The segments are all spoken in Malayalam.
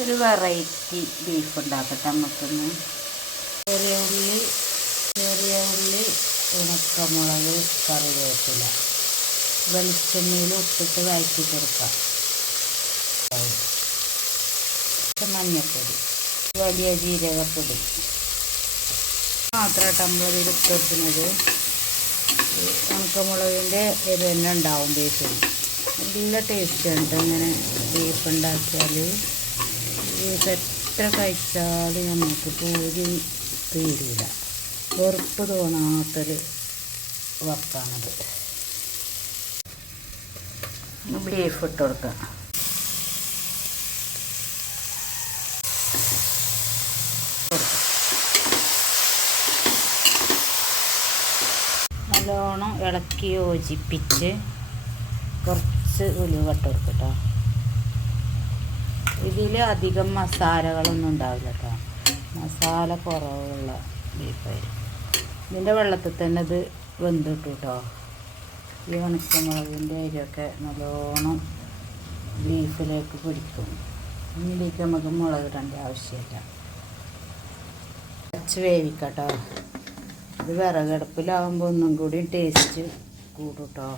ഒരു വെറൈറ്റി ബീഫ് ഉണ്ടാക്കട്ടെ നമുക്കൊന്ന് ചെറിയ ഉള്ളി ചെറിയ ഉള്ളി ഉണക്കമുളക് കറിവേപ്പില. വെളിച്ചെണ്ണയിൽ ഉപ്പിട്ട് വഴറ്റി കൊടുക്കാം മഞ്ഞപ്പൊടി വലിയ ജീരകപ്പൊടി. മാത്രമായിട്ട് നമ്മളതിൽ ഉപ്പിടുന്നത് ഉണക്കമുളകിന്റെ തന്നെ ഉണ്ടാവും ബീഫിന് നല്ല ടേസ്റ്റ് ഉണ്ട്. ഇങ്ങനെ ബീഫ് ഉണ്ടാക്കിയാൽ ബീഫ് എത്ര കഴിച്ചാലും നമുക്ക് പൂരി തീരില്ല വെറുപ്പ് തോന്നാത്തൊരു വറുത്താണത് ബീഫ് ഇട്ട് കൊടുക്കാം. നല്ലോണം ഇളക്കി യോജിപ്പിച്ച് കുറച്ച് ഉലുവ ഇട്ട് കൊടുക്കും കേട്ടോ ഇതിൽ അധികം മസാലകളൊന്നും ഉണ്ടാവില്ല കേട്ടോ മസാല കുറവുള്ള ബീഫായിരിക്കും ഇതിന്റെ വെള്ളത്തിൽ തന്നെ ഇത് വെന്തിട്ടു കേട്ടോ ഈ ഉണക്കമുളകിന്റെ അരിയൊക്കെ നല്ലോണം ബീഫിലേക്ക് പിടിക്കും. ഇതിലേക്ക് നമുക്ക് മുളക് ഇടേണ്ട ആവശ്യമില്ല. കുറച്ച് വേവിക്കട്ടോ ഇത് വിറകടുപ്പിലാവുമ്പോൾ ഒന്നും കൂടി ടേസ്റ്റ് കൂടും കേട്ടോ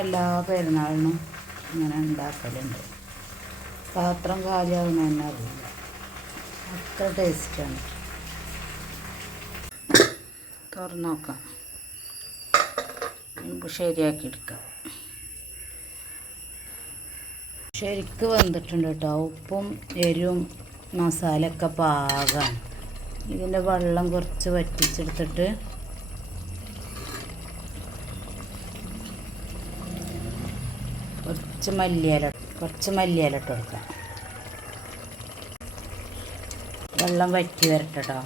എല്ലാ പെരുന്നാളിനും ഇങ്ങനെ ഉണ്ടാക്കലുണ്ട്. പാത്രം കാലിയാവുന്ന തന്നെ അറിയില്ല. അത്ര ടേസ്റ്റാണ് തുറന്നു നോക്കാം. നമുക്ക് ശരിയാക്കി എടുക്കാം. ശരിക്ക് വന്നിട്ടുണ്ട് കേട്ടോ. ഉപ്പും എരിവും മസാലയൊക്കെ പാകമാണ് ഇതിന്റെ വെള്ളം കുറച്ച് വറ്റിച്ചെടുത്തിട്ട് കുറച്ച് മല്ലിയില കുറച്ച് മല്ലിയില ഇട്ട് കൊടുക്കാം. വെള്ളം വറ്റി വരട്ടോ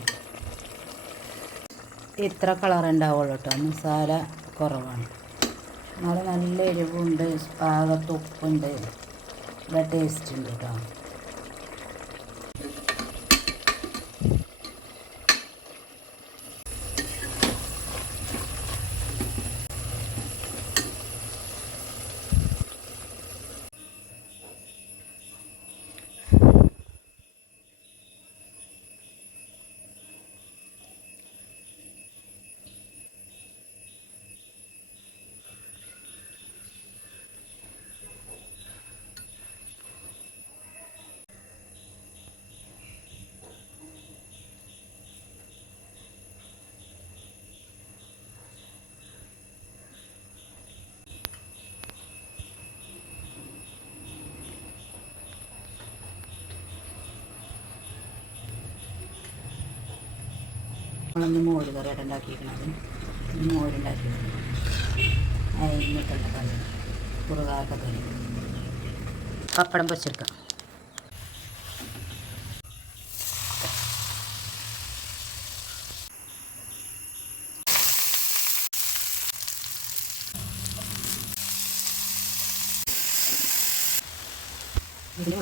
ഇത്ര കളർ ഉണ്ടാവുള്ളൂ കേട്ടോ മസാല കുറവാണ്. എന്നാലും നല്ല എരിവുണ്ട് പാകത്ത് ഉപ്പുണ്ട് ടേസ്റ്റ് ഉണ്ട് കേട്ടോ നമ്മളൊന്ന് മോര് കറിയായിട്ട് ഉണ്ടാക്കിയിരിക്കണത് മോരുണ്ടാക്കി അരിഞ്ഞിട്ടുള്ള കറി. കുറുകാക്ക കറി. പപ്പടം പൊരിച്ചെടുക്കാം. ഇതിൽ